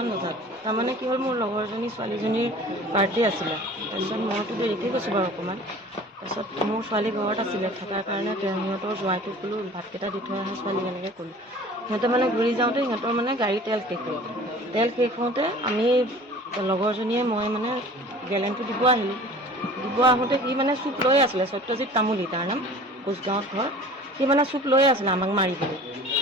4মান বজাত তাৰমানে কি হ'ল মোৰ লগৰজনী ছোৱালীজনীৰ বাৰ্থডে আছিলে তাৰপিছত মইতো দেৰিকৈ গৈছোঁ বাৰু অকণমান তাৰপিছত মোৰ ছোৱালী ঘৰত আছিলে থকাৰ কাৰণে সিহঁতৰ জোৱাইটোক ক'লোঁ ভাতকেইটা দি থৈ আহা ছোৱালী এনেকৈ ক'লোঁ সিহঁতে মানে ঘূৰি যাওঁতে সিহঁতৰ মানে গাড়ী তেল শেষ হওঁতে আমি লগৰজনীয়ে মই মানে গেলেনটো দিব আহিলোঁ দিব আহোঁতে সি মানে চুপ লৈ আছিলে সত্যজিৎ তামুলী তাৰ নাম কোচগাঁৱত ঘৰ সি মানে চুপ লৈ আছিলে আমাক মাৰিবলৈ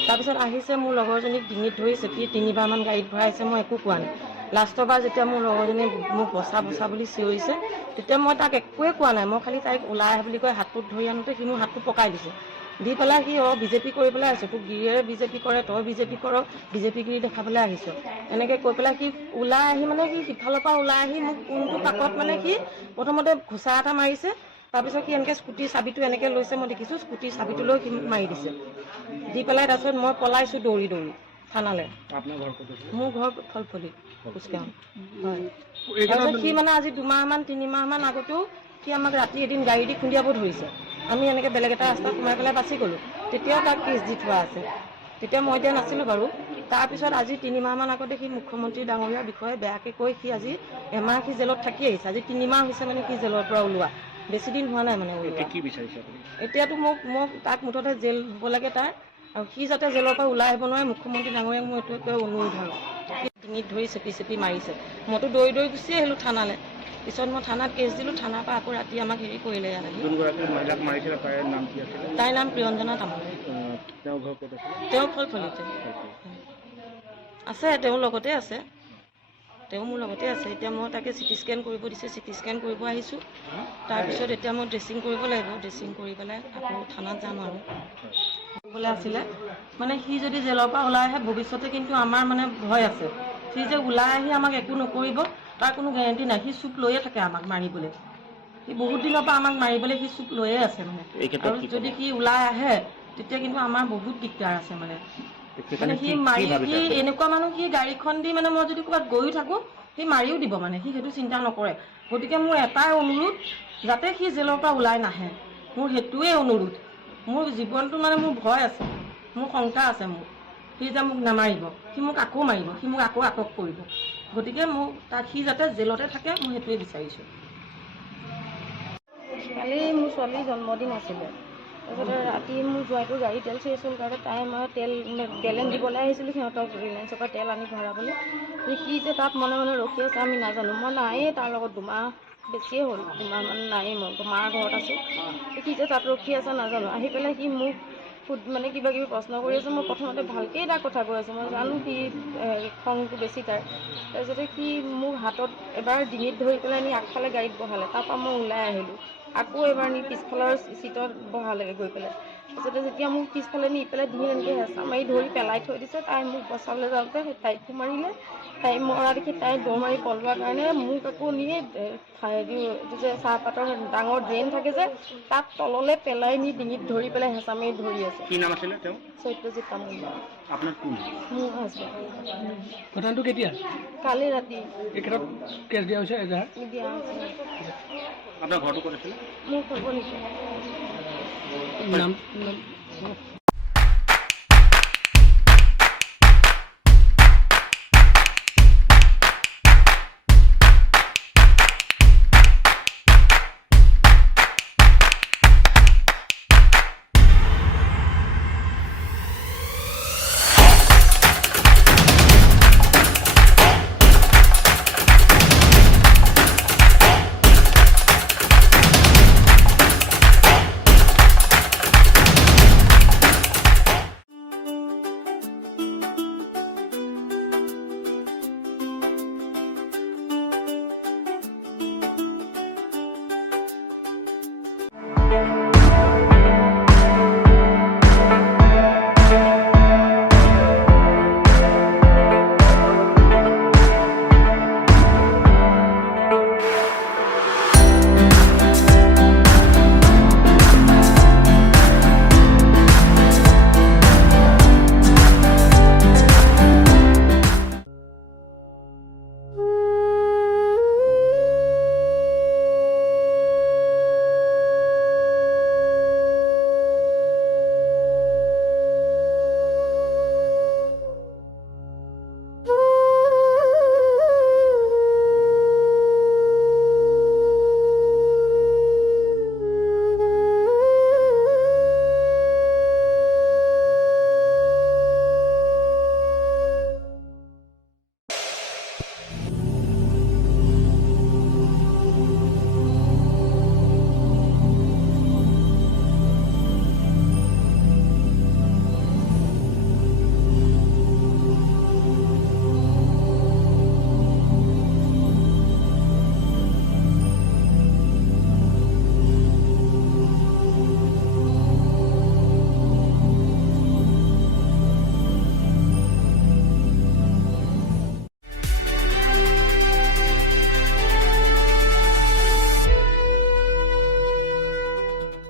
তাৰপিছত আহিছে মোৰ লগৰজনীক ডিঙিত ধৰি চেপি 3বাৰমান গাড়ীত ভৰাইছে মই একো কোৱা নাই লাষ্টৰ বাৰ যেতিয়া মোৰ লগৰজনীয়ে মোক বচা বুলি চিঞৰিছে তেতিয়া মই তাক একোৱে কোৱা নাই মই খালি তাইক ওলাই আহে বুলি কৈ হাতটোত ধৰি আনোতে সি মোৰ হাতটো পকাই দিছে দি পেলাই সি বিজেপি কৰি পেলাই আহিছে তোক গিৰিয়েৰে বিজেপি কৰে তই বিজেপি কৰ বিজেপি গিৰি দেখাবলৈ আহিছ এনেকৈ কৈ পেলাই সি ওলাই আহি মানে সি সিফালৰ পৰা ওলাই আহি মোক কোনটো পাকত মানে সি প্ৰথমতে ঘোচা এটা মাৰিছে তাৰপিছত সি এনেকৈ স্কুটিৰ চাবিটো এনেকৈ লৈছে মই দেখিছোঁ স্কুটিৰ চাবিটো লৈ সি মোক মাৰি দিছে দি পেলাই তাৰপিছত মই পলাইছোঁ দৌৰি থানালৈ মোৰ ঘৰ ফলফলি কোচগাঁও হয় তাৰপিছত সি মানে আজি 2মাহমান 3মাহমান আগতেও সি আমাক ৰাতি এদিন গাড়ী দি খুন্দিয়াব ধৰিছে আমি এনেকৈ বেলেগ এটা ৰাস্তাত সোমাই পেলাই বাচি গ'লোঁ তেতিয়াও তাক কেছ দি থোৱা আছে তেতিয়া মই এতিয়া নাছিলোঁ বাৰু তাৰপিছত আজি 3মাহমান আগতে সি মুখ্যমন্ত্ৰী ডাঙৰীয়াৰ বিষয়ে বেয়াকৈ কৈ সি আজি এমাহ সি জেলত থাকি আহিছে আজি 3মাহ হৈছে মানে সি জেলৰ পৰা ওলোৱা বেছি দিন হোৱা নাই মানে ওলোৱা এতিয়াতো মোক তাক মুঠতে জেল হ'ব লাগে তাৰ আৰু সি যাতে জেলৰ পৰা ওলাই আহিব নোৱাৰে মুখ্যমন্ত্ৰী ডাঙৰীয়াক মই এইটোৱে অনুৰোধ আৰু সি ডিঙিত ধৰি চেপি মাৰিছে মইতো দৌৰি গুচি আহিলোঁ থানালৈ পিছত মই থানাত কেছ দিলোঁ থানাৰ পৰা আকৌ ৰাতি আমাক হেৰি কৰিলে ইয়াত আহি তাইৰ নাম প্ৰিয়ঞ্জনা তামুলী তেওঁ ফলফলিতে আছে তেওঁৰ লগতে আছে তেওঁ মোৰ লগতে আছে এতিয়া মই তাকে চিটি স্কেন কৰিব দিছে চিটি স্কেন কৰিব আহিছোঁ তাৰপিছত এতিয়া মই ড্ৰেছিং কৰিব লাগিব ড্ৰেছিং কৰি পেলাই আকৌ থানাত যাম আৰু ক'বলৈ আছিলে মানে সি যদি জেলৰ পৰা ওলাই আহে ভৱিষ্যতে কিন্তু আমাৰ মানে ভয় আছে সি যে ওলাই আহি আমাক একো নকৰিব তাৰ কোনো গেৰেণ্টি নাই সি চুপ লৈয়ে থাকে আমাক মাৰিবলৈ সি বহুত দিনৰ পৰা আমাক মাৰিবলৈ সি চুপ লৈয়ে আছে মানে আৰু যদি সি ওলাই আহে তেতিয়া কিন্তু আমাৰ বহুত দিগদাৰ আছে মানে সি মাৰি সি এনেকুৱা মানুহ সি গাড়ীখন দি মানে মই যদি ক'ৰবাত গৈও থাকোঁ সি মাৰিও দিব মানে সি সেইটো চিন্তা নকৰে গতিকে মোৰ এটাই অনুৰোধ যাতে সি জেলৰ পৰা ওলাই নাহে মোৰ সেইটোৱে অনুৰোধ মোৰ জীৱনটো মানে মোৰ ভয় আছে মোৰ শংকা আছে মোৰ সি যে মোক নামাৰিব সি মোক আকৌ মাৰিব সি মোক আকৌ আটক কৰিব গতিকে মোক তাক সি যাতে জেলতে থাকে মই সেইটোৱে বিচাৰিছোঁ কালি মোৰ ছোৱালীৰ জন্মদিন আছিলে তাৰপিছতে ৰাতি মোৰ জোৱাইটো গাড়ী তেল চেছ হ'ল কাৰণে তাই মই তেল গেলেন দিবলৈ আহিছিলোঁ সিহঁতক ৰিলায়েন্সৰ পৰা তেল আনি ভৰাবলৈ সি যে তাত মনে ৰখি আছে আমি নাজানো মই নায়েই তাৰ লগত 2মাহ বেছিয়ে হ'ল 2মাহমান নায়েই মই মাৰ ঘৰত আছোঁ সি যে তাত ৰখি আছে নাজানো আহি পেলাই সি মোক মানে কিবা কিবি প্ৰশ্ন কৰি আছে মই প্ৰথমতে ভালকেই তাৰ কথা কৈ আছোঁ মই জানো সি খংটো বেছি তাৰপিছতে সি মোক হাতত এবাৰ ডিঙিত ধৰি পেলাই নি আগফালে গাড়ীত বহালে তাৰপৰা মই ওলাই আহিলোঁ আকৌ এবাৰ নি পিছফালৰ চিটত বহালেগৈ গৈ পেলাই তাৰপিছতে যেতিয়া মোক পিছফালে নি পেলাই ডিঙিত এনেকৈ হেঁচা মাৰি ধৰি পেলাই থৈ দিছে তাই মোক বচাবলৈ যাওঁতে সেই তাইকো মাৰিলে তাই মৰা দেখি তাই দৌৰ মাৰি পলোৱাৰ কাৰণে মোক আকৌ নিয়ে এইটো যে চাহপাতৰ ডাঙৰ ড্ৰেইন থাকে যে তাত তললৈ পেলাই নি ডিঙিত ধৰি পেলাই হেঁচা মাৰি ধৰি আছে কি নাম আছিলে তেওঁ সত্যজিৎ তামুলী আপোনাৰ কোন মোৰ হাজবেণ্ড ঘটনাটো কেতিয়া কালি ৰাতি এইক্ষেত্ৰত কেছ দিয়া হৈছে এজাহাৰ দিয়া হৈছে আপোনাৰ ঘৰটো ক'ত আছিলে মোৰ খবৰ নিছে নাম